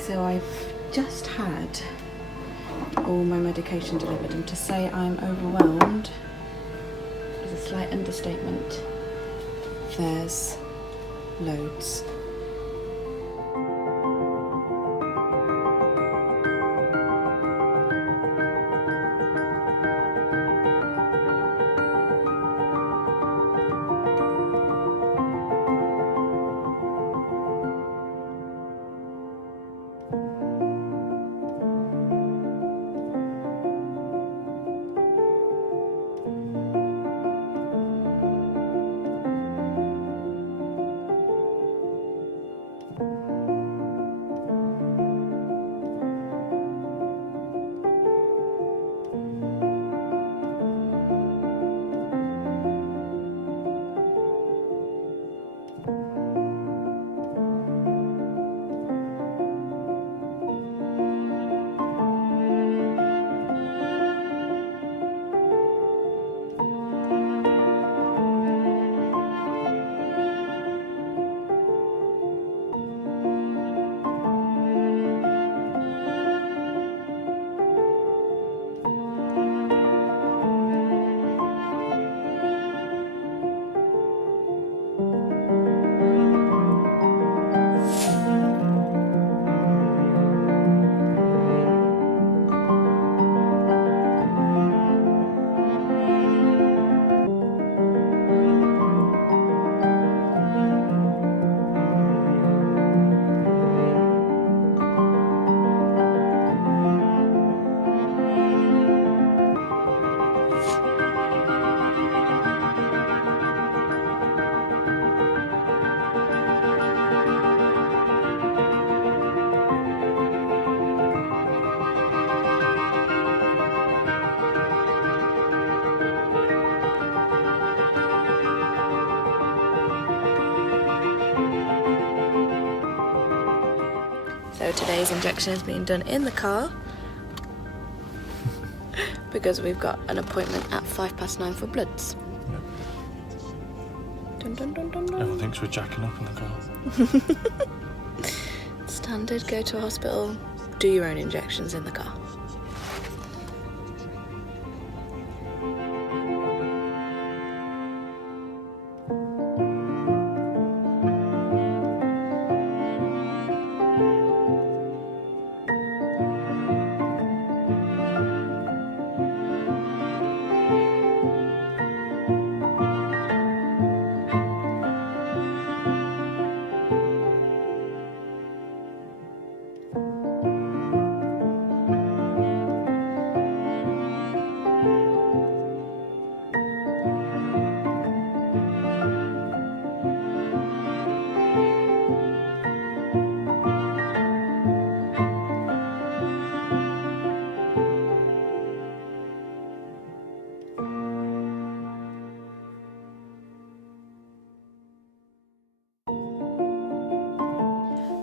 so I've just had all my medication delivered, and to say I'm overwhelmed is a slight understatement. There's loads. So today's injection is being done in the car because we've got an appointment at 9:05 for bloods. Yep. Dun, dun, dun, dun, dun. Everyone thinks we're jacking up in the car. Standard, go to a hospital, do your own injections in the car.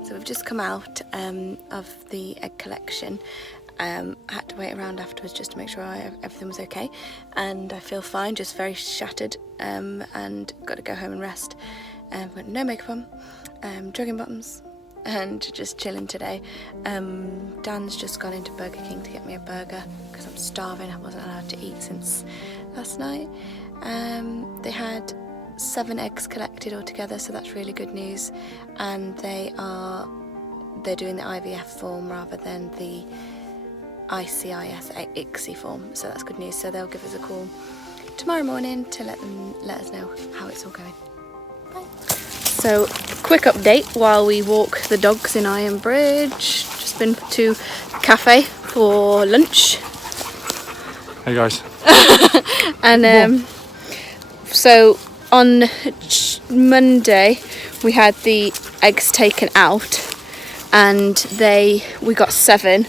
So we've just come out of the egg collection. I had to wait around afterwards just to make sure everything was okay, and I feel fine, just very shattered, and got to go home and rest. But no makeup on, jogging bottoms, and just chilling today. Dan's just gone into Burger King to get me a burger because I'm starving. I wasn't allowed to eat since last night. They had 7 eggs collected altogether, so that's really good news, and they're doing the IVF form rather than the ICSI form, so that's good news. So they'll give us a call tomorrow morning to let us know how it's all going. Bye. So quick update while we walk the dogs in Iron Bridge. Just been to the cafe for lunch. Hey guys. And so on Monday we had the eggs taken out, and we got 7,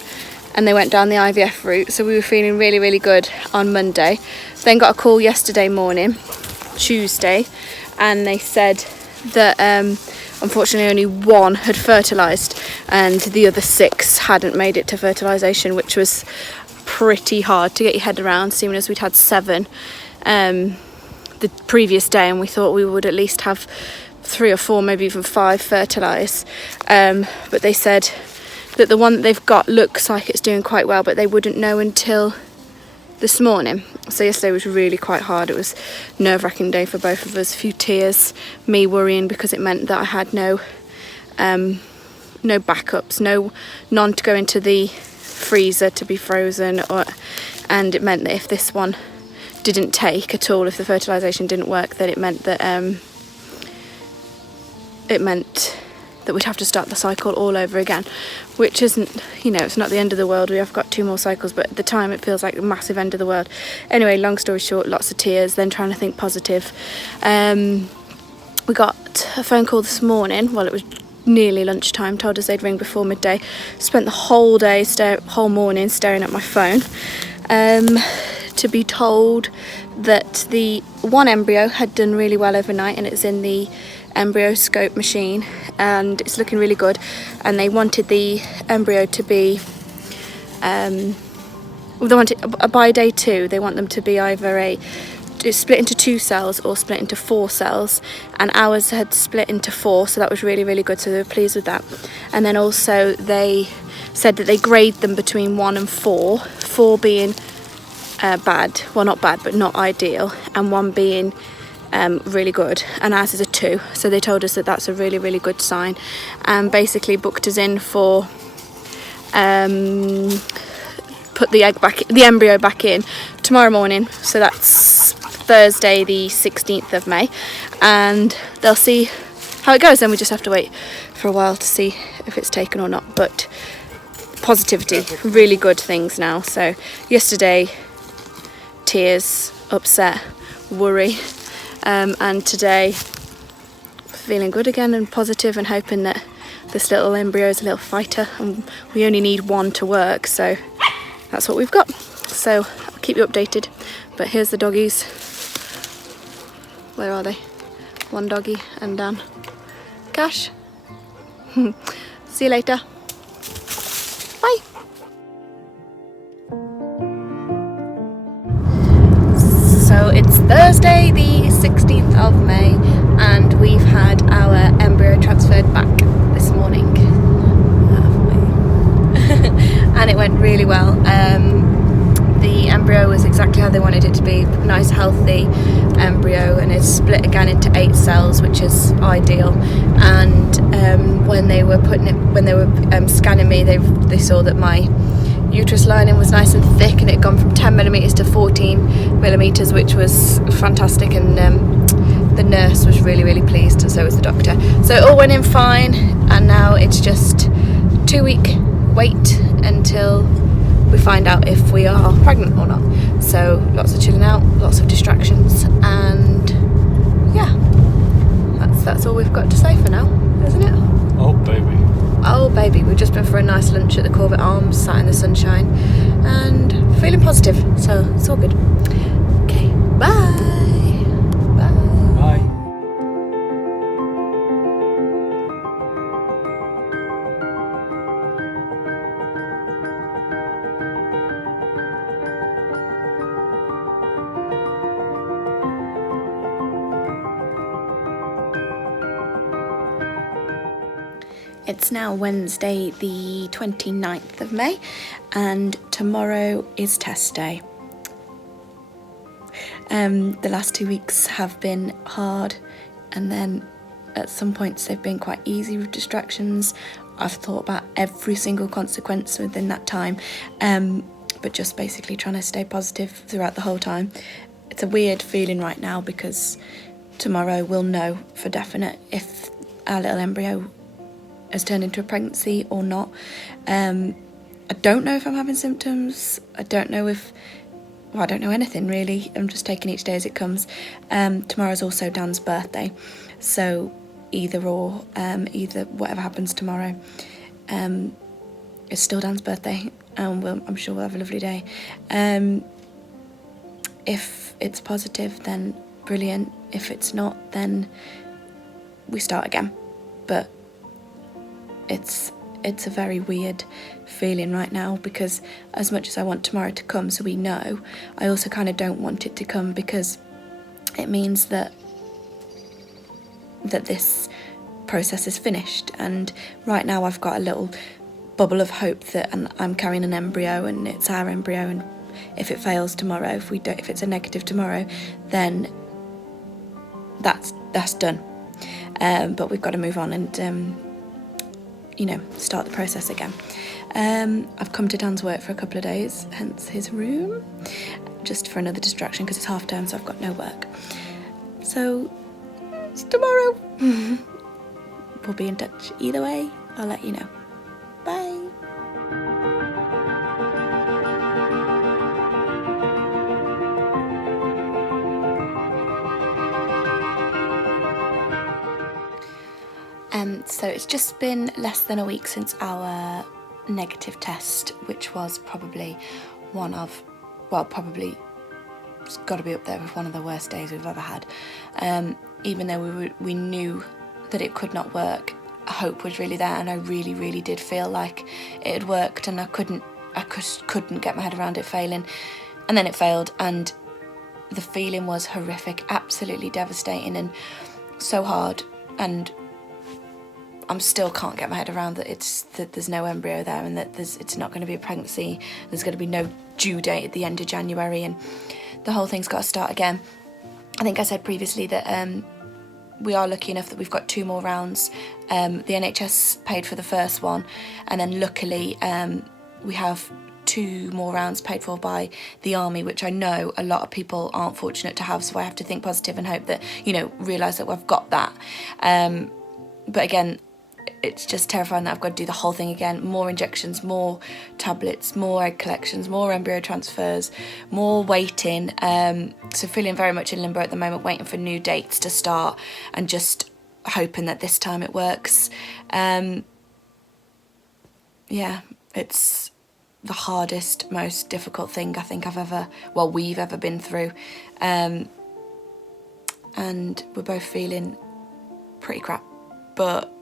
and they went down the IVF route, so we were feeling really, really good on Monday. Then got a call yesterday morning, Tuesday, and they said that unfortunately only 1 had fertilised and the other 6 hadn't made it to fertilisation, which was pretty hard to get your head around, seeing as we'd had 7 the previous day, and we thought we would at least have 3 or 4, maybe even 5 fertilise. But they said that the one that they've got looks like it's doing quite well, but they wouldn't know until this morning. So yesterday was really quite hard. It was a nerve-wracking day for both of us. A few tears, me worrying because it meant that I had no backups, none to go into the freezer to be frozen, and it meant that if this one didn't take at all, if the fertilisation didn't work, then it meant that we'd have to start the cycle all over again, which isn't, it's not the end of the world. We have got 2 more cycles, but at the time it feels like a massive end of the world. Anyway, long story short, lots of tears, then trying to think positive. We got a phone call this morning, well, it was nearly lunchtime, told us they'd ring before midday. Spent the whole day, whole morning staring at my phone, to be told that the one embryo had done really well overnight and it's in the embryo scope machine and it's looking really good, and they wanted the embryo to be by day 2 they want them to be either split into 2 cells or split into 4 cells, and ours had split into 4, so that was really, really good, so they were pleased with that. And then also they said that they grade them between 1 and 4 being bad, well not bad but not ideal, and 1 being really good, and ours is a 2, so they told us that that's a really, really good sign, and basically booked us in for put the embryo back in tomorrow morning, so that's Thursday the 16th of May, and they'll see how it goes. Then we just have to wait for a while to see if it's taken or not, but positivity, really good things now. So yesterday, tears, upset, worry, and today feeling good again and positive and hoping that this little embryo is a little fighter, and we only need 1 to work, so that's what we've got. So I'll keep you updated, but here's the doggies. Where are they? 1 doggy and Dan. Cash. See you later. Bye. So it's Thursday the 16th of May and we've had our embryo transferred back this morning. And it went really well. The embryo was exactly how they wanted it to be, nice healthy embryo, and it's split again into 8 cells, which is ideal. And when they were scanning me, they saw that my uterus lining was nice and thick, and it had gone from 10 millimeters to 14 millimeters, which was fantastic, and the nurse was really, really pleased, and so was the doctor. So it all went in fine, and now it's just 2-week wait until we find out if we are pregnant or not. So lots of chilling out, lots of distractions, and yeah, that's all we've got to say for now, isn't it? Oh baby. Oh baby, we've just been for a nice lunch at the Corbett Arms, sat in the sunshine and feeling positive, so it's all good. Okay, bye. Bye. It's now Wednesday the 29th of May and tomorrow is test day. The last 2 weeks have been hard, and then at some points they've been quite easy with distractions. I've thought about every single consequence within that time, but just basically trying to stay positive throughout the whole time. It's a weird feeling right now because tomorrow we'll know for definite if our little embryo has turned into a pregnancy or not. I don't know if I'm having symptoms. I don't know anything really. I'm just taking each day as it comes. Tomorrow's also Dan's birthday, so either whatever happens tomorrow, it's still Dan's birthday, and I'm sure we'll have a lovely day. If it's positive, then brilliant. If it's not, then we start again. But it's a very weird feeling right now, because as much as I want tomorrow to come so we know, I also kind of don't want it to come, because it means that this process is finished. And right now I've got a little bubble of hope that I'm carrying an embryo and it's our embryo, and if it fails tomorrow, if it's a negative tomorrow, then that's done. But we've got to move on and start the process again. I've come to Dan's work for a couple of days, hence his room, just for another distraction because it's half term, so I've got no work. So it's tomorrow. We'll be in touch either way. I'll let you know. Bye. So it's just been less than a week since our negative test, which was probably it's got to be up there with one of the worst days we've ever had. Even though we knew that it could not work, hope was really there, and I really, really did feel like it had worked, and I couldn't get my head around it failing, and then it failed, and the feeling was horrific, absolutely devastating, and so hard, and I still can't get my head around that there's no embryo there, and that it's not going to be a pregnancy. There's going to be no due date at the end of January, and the whole thing's got to start again. I think I said previously that we are lucky enough that we've got 2 more rounds. The NHS paid for the first one, and then luckily we have 2 more rounds paid for by the army, which I know a lot of people aren't fortunate to have, so I have to think positive and hope that, realise that we've got that. But again, it's just terrifying that I've got to do the whole thing again. More injections, more tablets, more egg collections, more embryo transfers, more waiting. So feeling very much in limbo at the moment, waiting for new dates to start and just hoping that this time it works. It's the hardest, most difficult thing I think we've ever been through. And we're both feeling pretty crap, but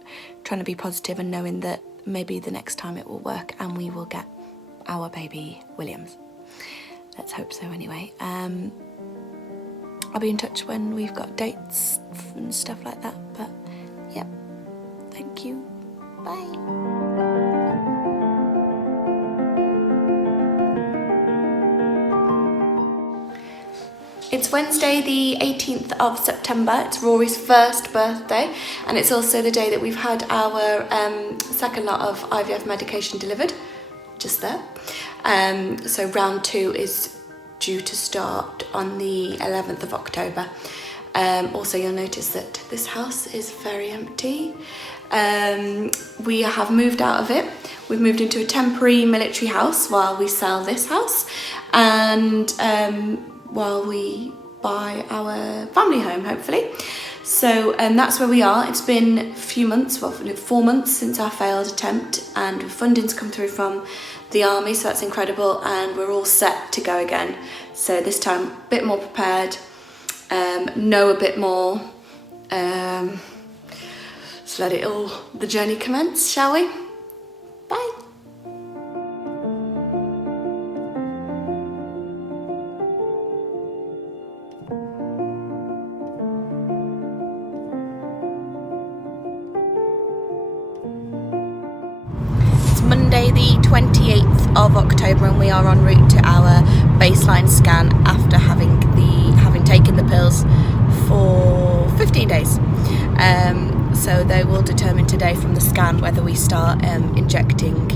trying to be positive and knowing that maybe the next time it will work and we will get our baby Williams. Let's hope so anyway. I'll be in touch when we've got dates and stuff like that, but yeah, thank you, bye. It's Wednesday the 18th of September, it's Rory's first birthday, and it's also the day that we've had our second lot of IVF medication delivered, just there. So round 2 is due to start on the 11th of October. Also you'll notice that this house is very empty. We have moved out of it. We've moved into a temporary military house while we sell this house, and while we buy our family home, hopefully. So that's where we are. It's been a few months, 4 months since our failed attempt, and funding's come through from the army, so that's incredible, and we're all set to go again. So this time a bit more prepared, know a bit more. Let's let the journey commence, shall we? Bye. Monday the 28th of October, and we are en route to our baseline scan after having taken the pills for 15 days. So they will determine today from the scan whether we start injecting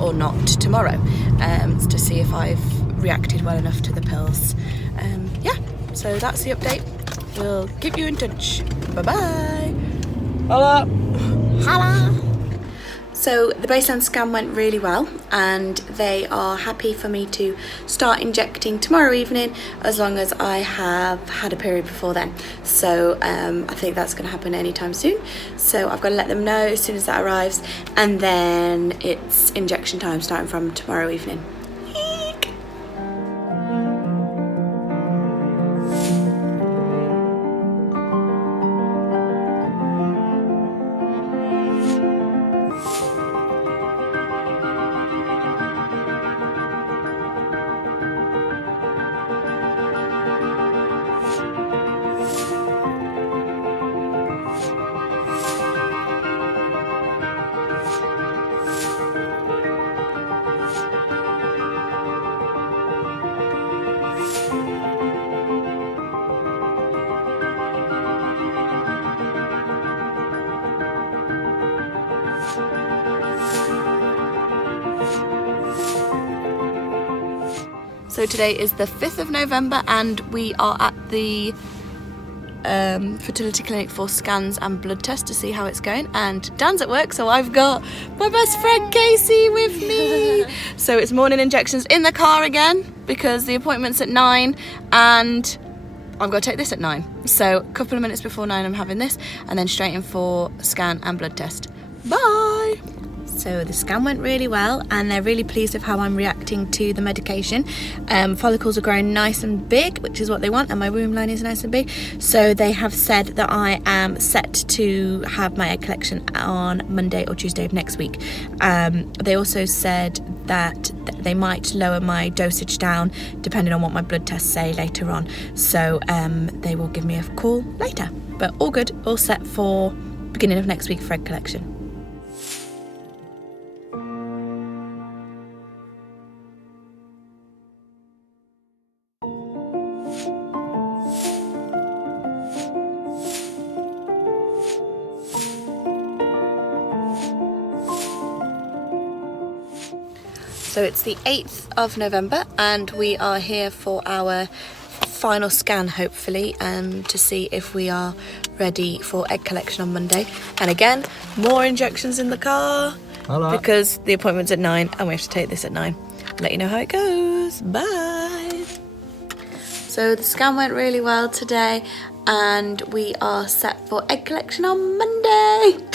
or not tomorrow, to see if I've reacted well enough to the pills. So that's the update. We'll keep you in touch. Bye bye. Hola. Hola. So the baseline scan went really well, and they are happy for me to start injecting tomorrow evening as long as I have had a period before then. So I think that's going to happen anytime soon. So I've got to let them know as soon as that arrives, and then it's injection time starting from tomorrow evening. So today is the 5th of November and we are at the fertility clinic for scans and blood tests to see how it's going, and Dan's at work, so I've got my best friend Casey with me. So it's morning injections in the car again because the appointment's at 9 and I've got to take this at 9. So a couple of minutes before 9 I'm having this and then straight in for scan and blood test. Bye! So the scan went really well and they're really pleased with how I'm reacting to the medication. Follicles are growing nice and big, which is what they want, and my womb line is nice and big. So they have said that I am set to have my egg collection on Monday or Tuesday of next week. They also said that they might lower my dosage down depending on what my blood tests say later on. So they will give me a call later. But all good, all set for beginning of next week for egg collection. So it's the 8th of November and we are here for our final scan, hopefully, to see if we are ready for egg collection on Monday. And again, more injections in the car. Hello. Because the appointment's at 9 and we have to take this at 9. Let you know how it goes. Bye. So the scan went really well today and we are set for egg collection on Monday.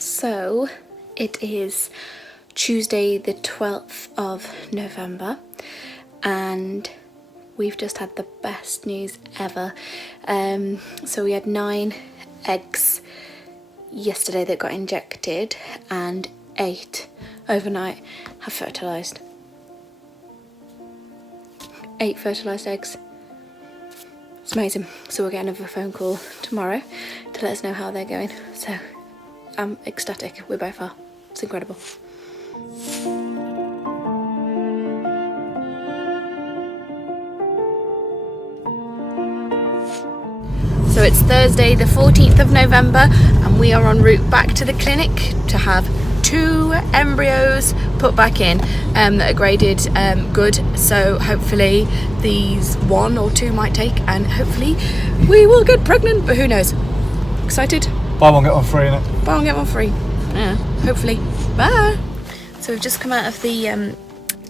So it is Tuesday the 12th of November and we've just had the best news ever. So we had 9 eggs yesterday that got injected and 8 overnight have fertilised. 8 fertilised eggs. It's amazing. So we'll get another phone call tomorrow to let us know how they're going. So I'm ecstatic, we both are. It's incredible. So it's Thursday the 14th of November and we are en route back to the clinic to have 2 embryos put back in that are graded good. So hopefully these 1 or 2 might take and hopefully we will get pregnant, but who knows. Excited? Buy one, get one free, innit? Buy one, get one free. Yeah, hopefully. Bye. So we've just come out of the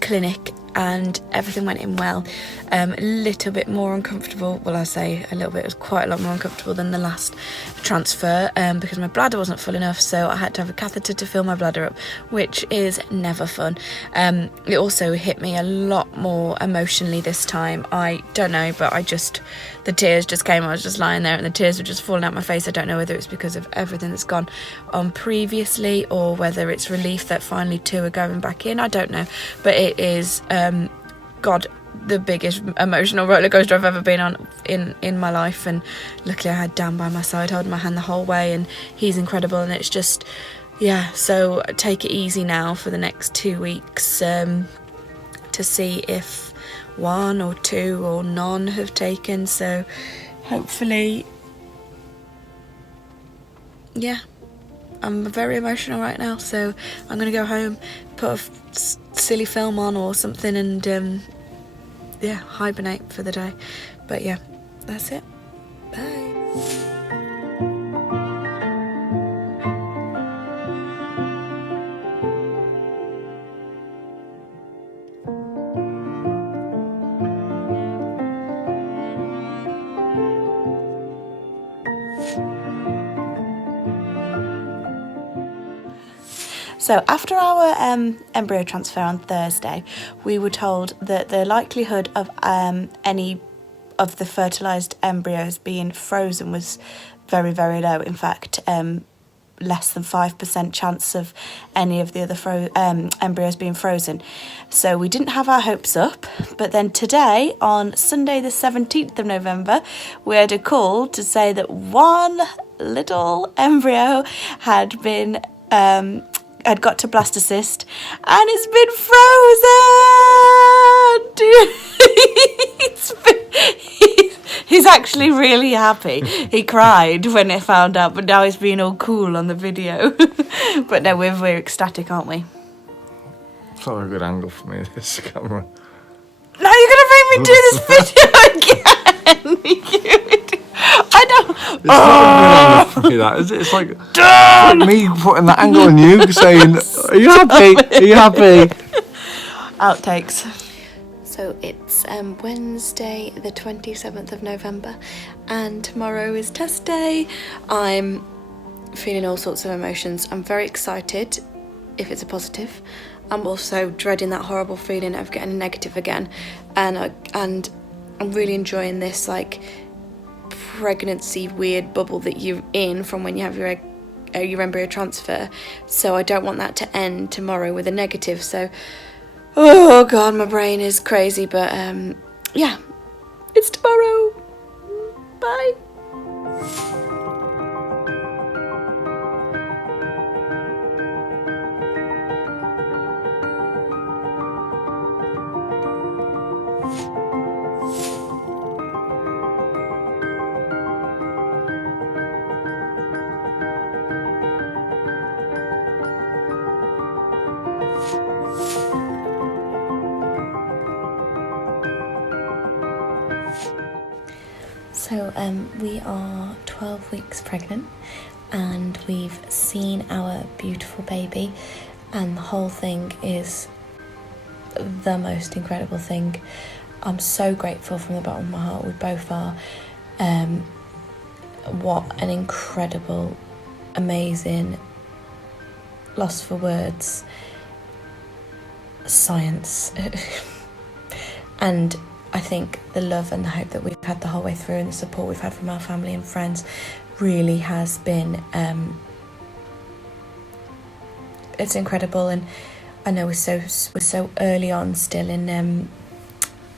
clinic and everything went in well. A little bit more uncomfortable. Well, I say a little bit. It was quite a lot more uncomfortable than the last transfer because my bladder wasn't full enough, so I had to have a catheter to fill my bladder up, which is never fun. It also hit me a lot more emotionally this time. I don't know, but the tears just came. I was just lying there and the tears were just falling out my face. I don't know whether it's because of everything that's gone on previously or whether it's relief that finally 2 are going back in. I don't know, but it is God, the biggest emotional roller coaster I've ever been on in my life. And luckily I had Dan by my side holding my hand the whole way and he's incredible. And it's just, yeah, so take it easy now for the next 2 weeks to see if 1 or 2 or none have taken. So hopefully, yeah, I'm very emotional right now, so I'm gonna go home, put a silly film on or something and yeah, hibernate for the day. But yeah, that's it. Bye. So after our embryo transfer on Thursday, we were told that the likelihood of any of the fertilised embryos being frozen was very, very low. In fact, less than 5% chance of any of the other embryos being frozen. So we didn't have our hopes up, but then today, on Sunday the 17th of November, we had a call to say that one little embryo had got to blastocyst and it's been frozen. He's actually really happy. He cried when he found out, but now he's being all cool on the video. But no, we're ecstatic, aren't we? It's not a good angle for me, this camera. Now you're going to make me do this video again. I know. It's not a good angle for me, that, is it? It's like me putting that angle on you, saying, are you happy? Are you happy? Outtakes. So it's Wednesday the 27th of November and tomorrow is test day. I'm feeling all sorts of emotions. I'm very excited if it's a positive. I'm also dreading that horrible feeling of getting a negative again, and I'm really enjoying this like pregnancy weird bubble that you're in from when you have your embryo transfer. So I don't want that to end tomorrow with a negative. So oh god, my brain is crazy, but yeah, it's tomorrow. Bye. So we are 12 weeks pregnant and we've seen our beautiful baby, and the whole thing is the most incredible thing. I'm so grateful from the bottom of my heart. We both are. What an incredible, amazing, lost for words, science. And I think the love and the hope that we've had the whole way through, and the support we've had from our family and friends, really has been it's incredible. And I know we're so early on still in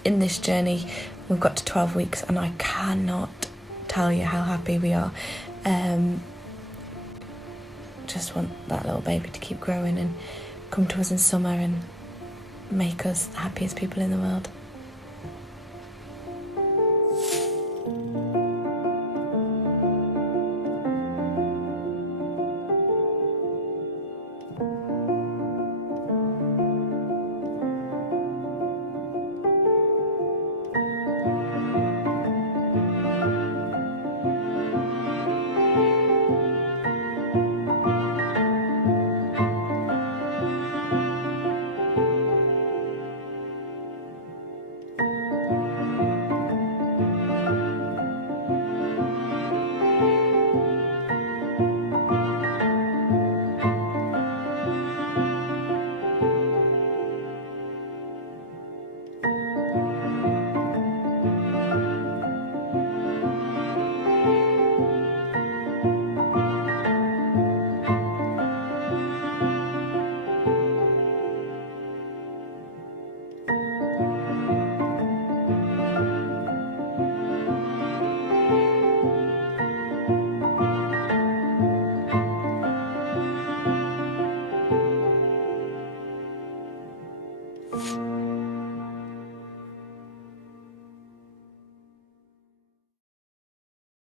this journey. We've got to 12 weeks and I cannot tell you how happy we are. Just want that little baby to keep growing and come to us in summer and make us the happiest people in the world.